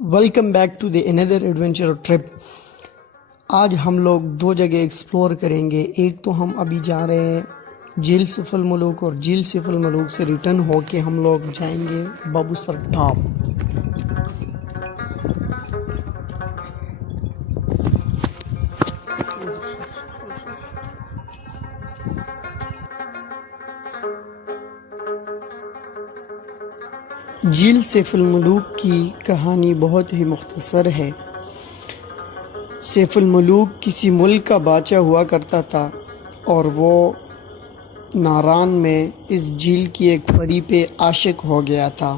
Welcome back to the another adventure trip. आज हम लोग दो जगह एक्सप्लोर करेंगे। एक तो हम अभी जा रहे हैं झील सिफल मलूक और झील सिफल मलूक से रिटर्न होके हम लोग जाएंगे बाबूसर टॉप। झील सिफल मलूक की कहानी बहुत ही मुख्तसर है। सिफल मलूक किसी मुल्क का बादशाह हुआ करता था और वो नारान में इस झील की एक परी पे आशिक हो गया था।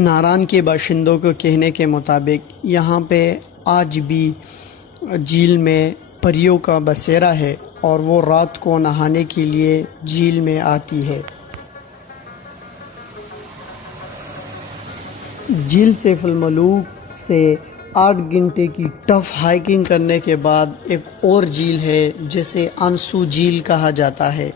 नारान के बाशिंदों को कहने के मुताबिक यहाँ पे आज भी झील में परियों का बसेरा है और वो रात को नहाने के लिए झील में आती है। झील सिफल मलूक से 8 घंटे की टफ हाइकिंग करने के बाद एक और झील है जिसे आंसू झील कहा जाता है।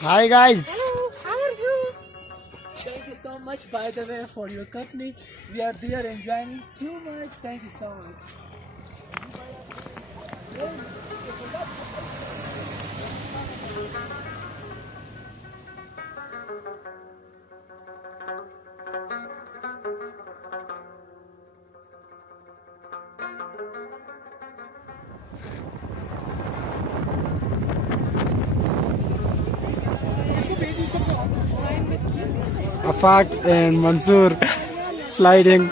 Hi guys. Hello, how are you? Thank you so much, by the way, for your company. We are there enjoying too much. Thank you so much. Afaq and Mansoor sliding.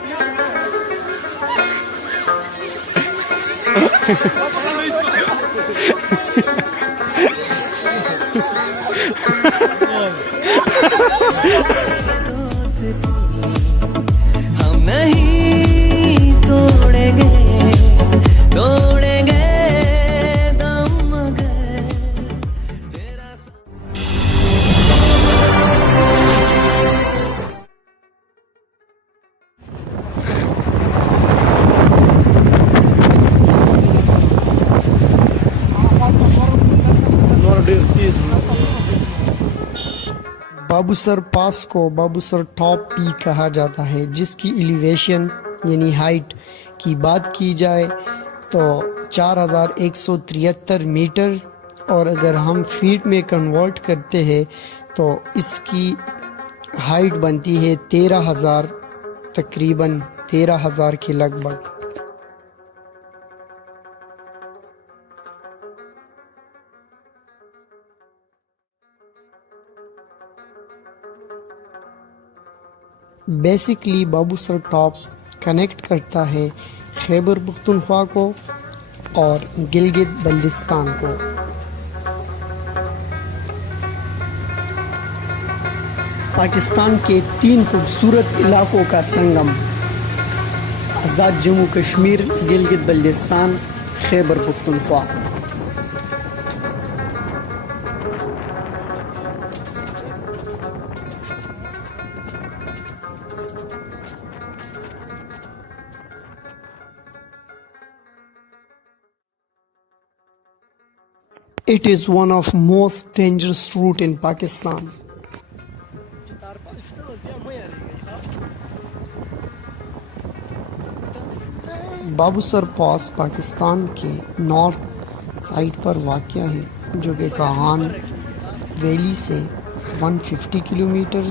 हम नहीं तोड़ेंगे तोड़ेंगे दम मगर तेरा बाबूसर पास को बाबूसर टॉप भी कहा जाता है, जिसकी एलिवेशन यानी हाइट की बात की जाए तो 4173 मीटर और अगर हम फीट में कन्वर्ट करते हैं तो इसकी हाइट बनती है 13,000, तकरीबन 13,000 के लगभग। बेसिकली बाबूसर टॉप कनेक्ट करता है खैबर पख्तूनख्वा को और गिलगित बल्तिस्तान को। पाकिस्तान के 3 खूबसूरत इलाकों का संगम, आज़ाद Jammu Kashmir, Gilgit Baltistan, Khyber Pakhtunkhwa. It is one of most dangerous route in Pakistan. Babusar पास पाकिस्तान के नॉर्थ साइड पर वाक़ है, जो कि काहान वैली से 150 किलोमीटर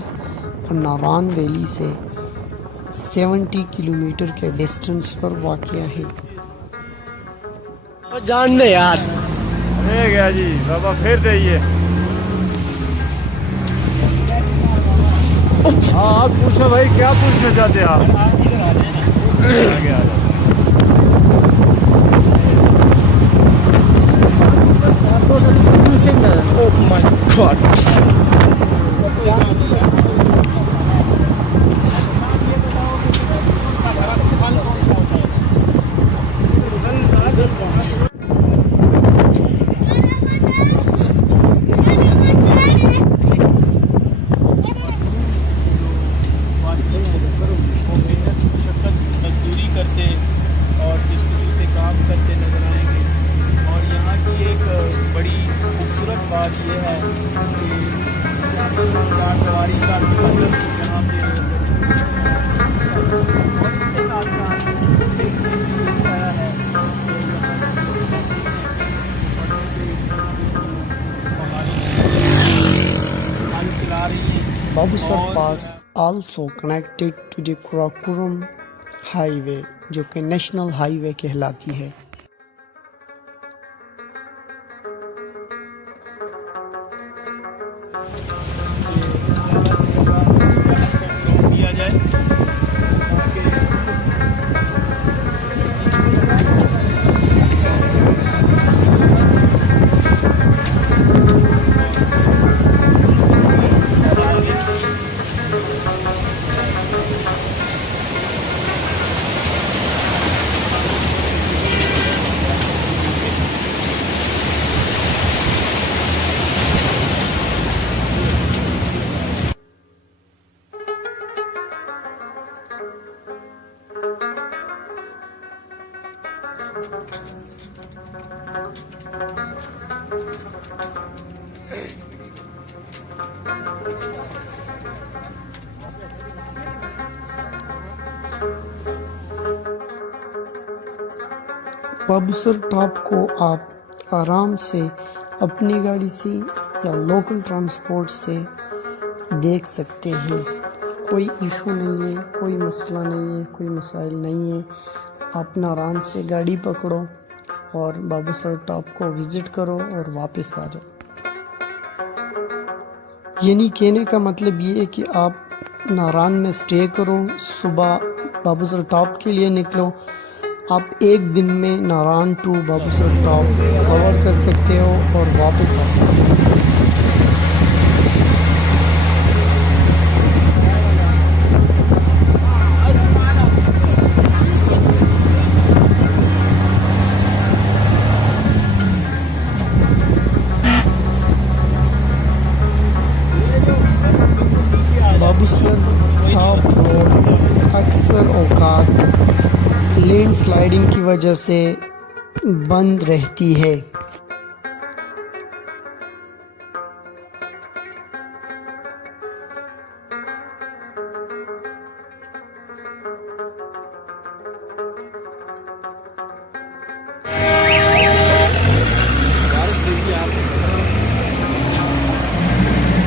और नारान वैली से 70 किलोमीटर के डिस्टेंस पर वाक़ है। जान दे यार, गया जी बाबा, फिर दे। हाँ आप पूछो भाई, क्या पूछना चाहते हैं आप? आगे आ जाओ। Oh my God. Babusar pass also connected to the Karakoram highway जो कि नेशनल हाईवे कहलाती है। किया जाए बाबूसर टॉप को आप आराम से अपनी गाड़ी से या लोकल ट्रांसपोर्ट से देख सकते हैं। कोई इशू नहीं है, कोई मसला नहीं है, कोई मसाइल नहीं है। आप नारायण से गाड़ी पकड़ो और बाबूसर टॉप को विज़िट करो और वापस आ जाओ। यानी कहने का मतलब ये है कि आप नारायण में स्टे करो, सुबह बाबूसर टॉप के लिए निकलो। आप एक दिन में Narayan to Babusar top cover कर सकते हो और वापस आ सकते हो। बाबूसर टॉप रोड अक्सर औकात लैंडस्लाइडिंग की वजह से बंद रहती है।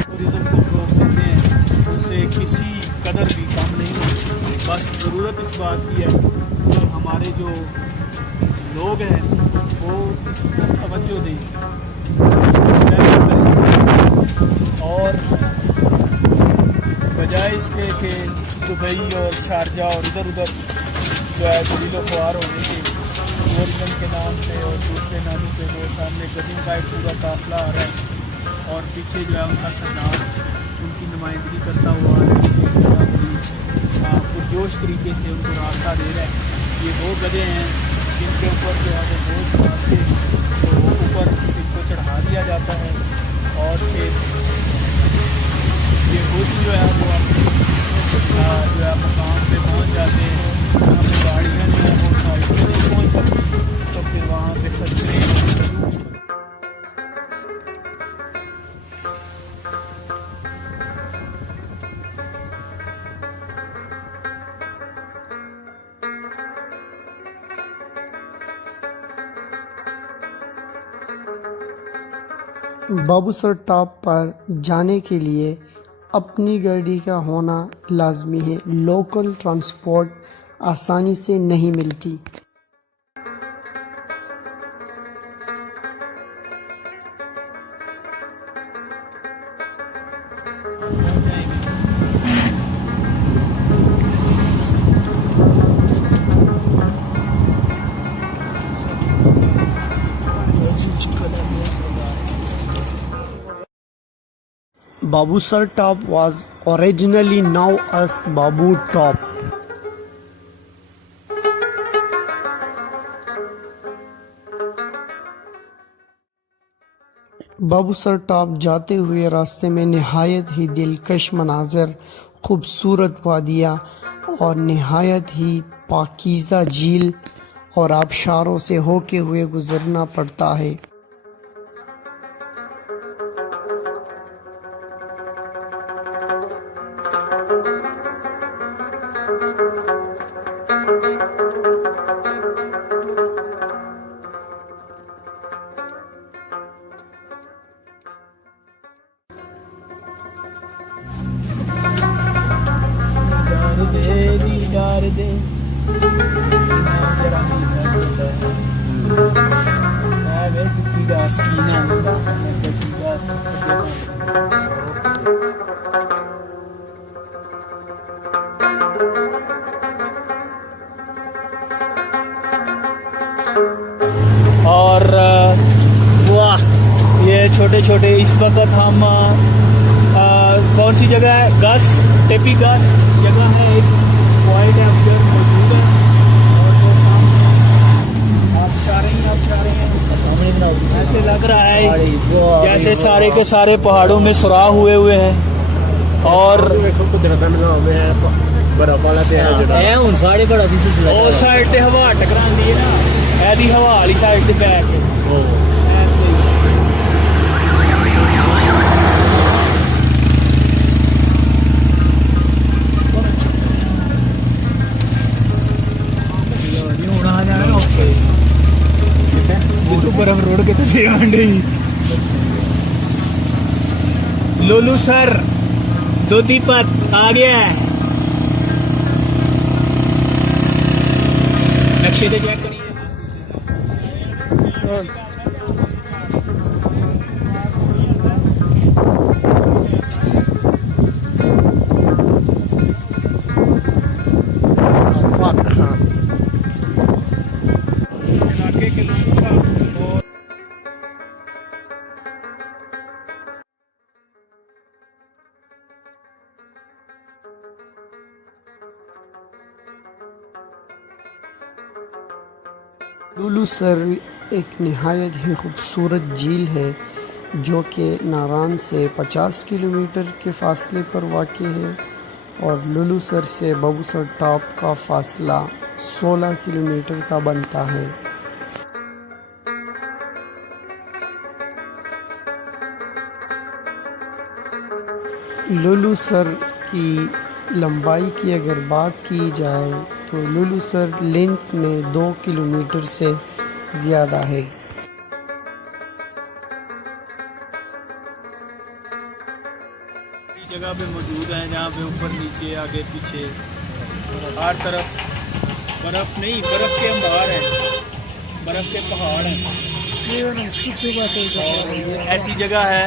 टूरिज्म को रोक देते हैं, उससे किसी कदर भी कम नहीं है। बस ज़रूरत इस बात की है कि हमारे जो लोग हैं वो इस पर तवज्जो दें और बजाय इसके कि दुबई और शारजा और इधर उधर जो है दलीलो ख्वार होने के टूरिज्म के नाम से और दूसरे नामों पे वो सामने गरीब का एक पूरा काफिला आ रहा है और पीछे जो है उनका सरदार उनकी नुमाइंदगी करता हुआ आ रहा है, पुरजोश तरीके से उनको रास्ता दे रहा है। ये वो गधे हैं जिनके ऊपर जो है वो बोझ मार के तो ऊपर इनको चढ़ा दिया जाता है और फिर ये खुद जो है वो अपने जो है मकाम पे पहुंच जाते हैं जहाँ पे गाड़ियाँ जो है वो साइड पे नहीं पहुँच सकती, तो फिर वहाँ पे खतरे। बाबूसर टॉप पर जाने के लिए अपनी गाड़ी का होना लाजमी है। लोकल ट्रांसपोर्ट आसानी से नहीं मिलती। Babusar Top was originally known as Babu Top. Babusar top जाते हुए रास्ते में नहायत ही दिलकश मनाज़र, खूबसूरत वादियाँ और नहायत ही पाकीज़ा झील और आबशारों से होके हुए गुज़रना पड़ता है। जरा वे कितनी दा स्कीना कितनी दा और वाह, ये छोटे छोटे इस वक्त हम कौन सी जगह है, गस टेपी गस जगह है, एक पॉइंट है उधर मौजूद है। और वो सामने आप जा रहे हैं सामने ऐसे लग रहा है जैसे सारे के सारे पहाड़ों में सुराख हुए हैं। और उस साइड से हवा टकराती है ना, ऐसी हवा वाली साइड से बैठ के बर्फ रोड के तो लोलू सर दोदीपत आ गया है। नक्शे पे चेक करिए। इलाके के लोगों का और लुलू सर एक नहायत ही खूबसूरत झील है जो कि नारान से 50 किलोमीटर के फासले पर वाक़ है और लुलू सर से बाबूसर टॉप का फासला 16 किलोमीटर का बनता है। लुलू सर की लंबाई की अगर बात की जाए तो लुलू सर लेंथ में 2 किलोमीटर से ज़्यादा है। जगह पे मौजूद हैं जहाँ पे ऊपर नीचे आगे पीछे हर तरफ बर्फ नहीं, बर्फ के अंबार है, बर्फ के पहाड़ हैं। और ऐसी जगह है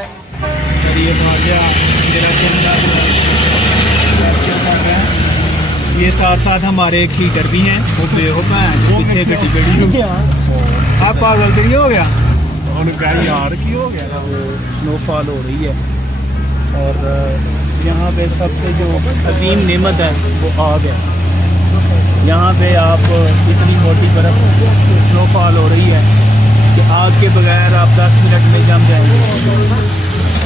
ये साथ साथ हमारे एक हीटर भी हैं। वो पीछे गड्डी गड़ी आप पागल तो नहीं हो गया यार की हो गया, वो स्नोफॉल हो रही है। और यहाँ पे सबसे जो अजीम नेमत है वो आग है। यहाँ पे आप इतनी मोटी बर्फ स्नोफॉल हो रही है कि आग के बगैर आप 10 मिनट में जम जाएंगे।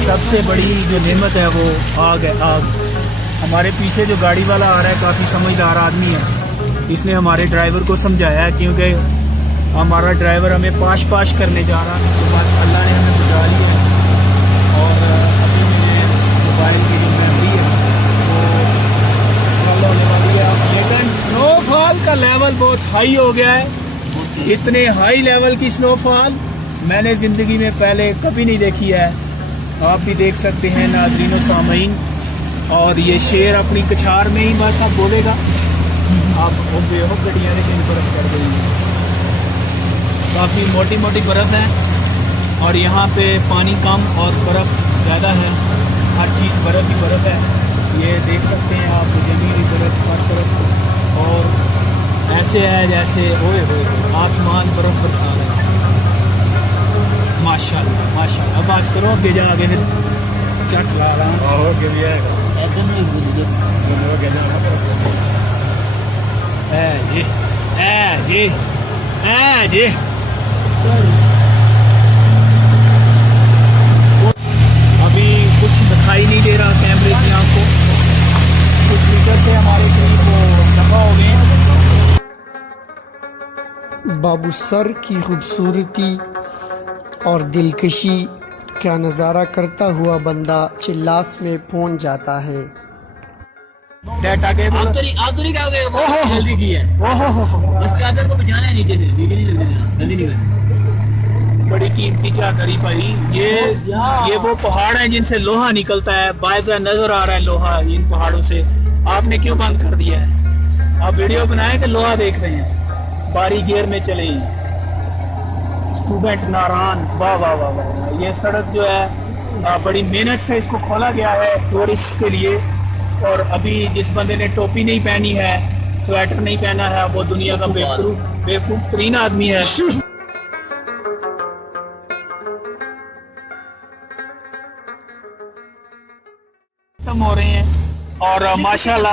सबसे बड़ी जो नेमत है वो आग है, आग। हमारे पीछे जो गाड़ी वाला आ रहा है काफ़ी समझदार आदमी है, इसने हमारे ड्राइवर को समझाया है क्योंकि हमारा ड्राइवर हमें पाश करने जा रहा है। तो माशाअल्लाह ने हमें बचा लिया है। और अभी मेरे मोबाइल की जो मेमोरी है वो कल होने वाली है। लेकिन स्नोफॉल का लेवल बहुत हाई हो गया है। इतने हाई लेवल की स्नोफॉल मैंने ज़िंदगी में पहले कभी नहीं देखी है। आप भी देख सकते हैं नाज़रीन व सामीन। और ये शेर अपनी कछार में ही बस अब बोलेगा। आप बेहो गड्डियाँ लेकिन बर्फ़ चढ़ गई है, काफ़ी मोटी मोटी बर्फ़ है। और यहाँ पे पानी कम और बर्फ़ ज़्यादा है, हर चीज़ बर्फ़ ही बर्फ़ है। ये देख सकते हैं आप ज़मीनी बर्फ़ हर तरफ। और ऐसे है जैसे ओए आसमान बर्फ़ बरसा रहा है। माशाल्लाह माशाल्लाह। अब बात करो आगे जा, आगे फिर चट ला रहा हूँ। अभी कुछ दिखाई नहीं दे रहा कैमरे की आपको, कुछ मीटर से हमारे करीब वो दफा हो गए। बाबूसर की खूबसूरती और दिलकशी का नज़ारा करता हुआ बंदा चिल्लास में पहुंच जाता है। डेटा के आप तो नहीं कहोगे वो जल्दी की है। बस चादर को बचाना है नीचे से, जल्दी नहीं बड़ी कीमती चादर ही भाई। ये वो पहाड़ हैं जिनसे लोहा निकलता है, बायज़ा नजर आ रहा है लोहा इन पहाड़ों से। आपने क्यों बंद कर दिया है? आप वीडियो बनाए कि लोहा देख रहे हैं? बारी गियर में चले स्टूडेंट नारायण, वाह वाह वाह वाह। ये सड़क जो है बड़ी मेहनत से इसको खोला गया है टूरिस्ट के लिए। और अभी जिस बंदे ने टोपी नहीं पहनी है, स्वेटर नहीं पहना है, वो दुनिया का बेवकूफ तरीन आदमी है। खत्म हो रहे हैं और माशाल्लाह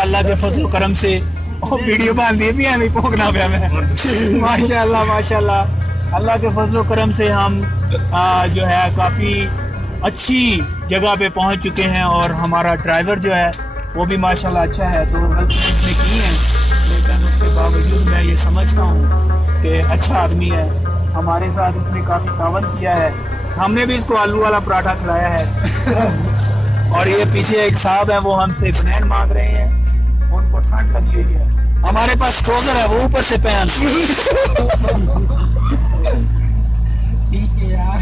अल्लाह के फजल करम से वीडियो बांध दिए भी हमें भोगना पे हमें माशाल्लाह अल्लाह के फजल करम से हम जो है काफ़ी अच्छी जगह पे पहुंच चुके हैं। और हमारा ड्राइवर जो है वो भी माशाल्लाह अच्छा है। तो गलतियाँ इसने की हैं, लेकिन उसके बावजूद मैं ये समझता हूँ कि अच्छा आदमी है। हमारे साथ उसने काफ़ी तावन किया है। हमने भी इसको आलू वाला पराठा खिलाया है। और ये पीछे एक साहब है, वो हमसे बनैन मांग रहे हैं, उनको ठंड लगी हुई है। हमारे पास ट्राउजर है, वो ऊपर से पहन। ठीक है यार,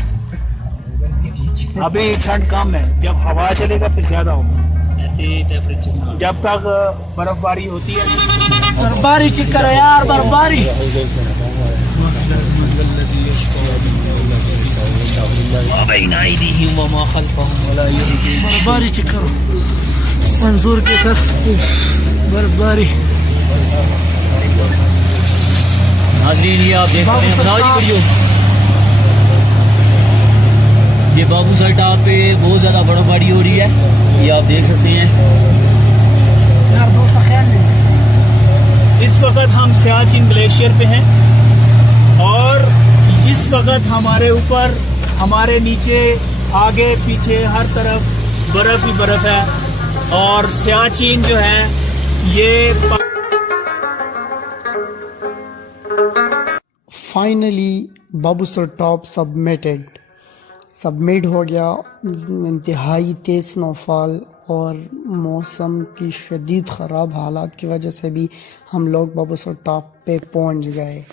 अभी ठंड कम है, जब हवा चलेगा फिर ज्यादा होगा। जब तक बर्फबारी होती है, बर्फबारी चेक करो यार, बर्फबारी। बर्फबारी चेक करो मंजूर के साथ, बर्फबारी। नाज़रीन ये आप देख सकते हैं, बनाओ जी वीडियो। ये बाबू सर टॉप पे बहुत ज़्यादा बर्फबारी हो रही है, ये आप देख सकते हैं। यार दोस्त ख्याल नहीं, इस वक्त हम सियाचिन ग्लेशियर पे हैं और इस वक्त हमारे ऊपर, हमारे नीचे, आगे पीछे हर तरफ बर्फ ही बर्फ है। और सियाचिन जो है ये फाइनली बाबूसर टॉप सबमिट हो गया। इंतहाई तेज़ स्नोफॉल और मौसम की शदीद ख़राब हालात की वजह से भी हम लोग बाबूसर टॉप पे पहुंच गए।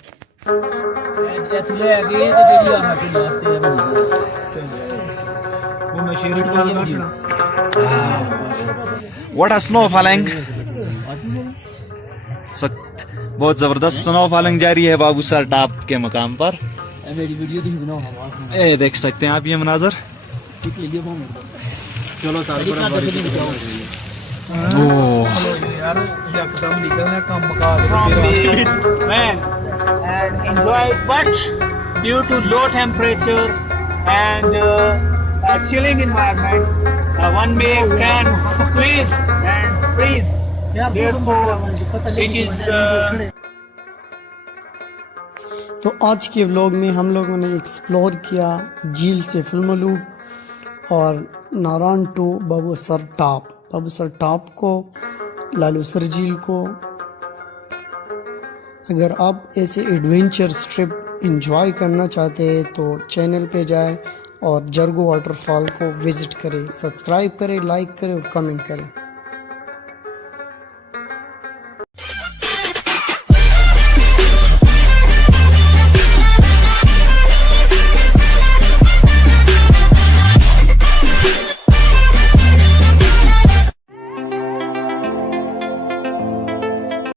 What a snow falling! बहुत ज़बरदस्त स्नो फॉलिंग जारी है बाबूसर टॉप के मकाम पर। ये देख सकते हैं आप ये मनाजर। चलो सारे and enjoy, but due to low temperature and chilling environment, one can squeeze and freeze. Therefore, it is तो आज के व्लॉग में हम लोगों ने एक्सप्लोर किया झील से फिल्मलूप और नारायण टू बाबूसर टॉप को, लालूसर झील को। अगर आप ऐसे एडवेंचर ट्रिप एंजॉय करना चाहते हैं तो चैनल पे जाएं और जरगो वाटरफॉल को विज़िट करें, सब्सक्राइब करें, लाइक करें और कमेंट करें।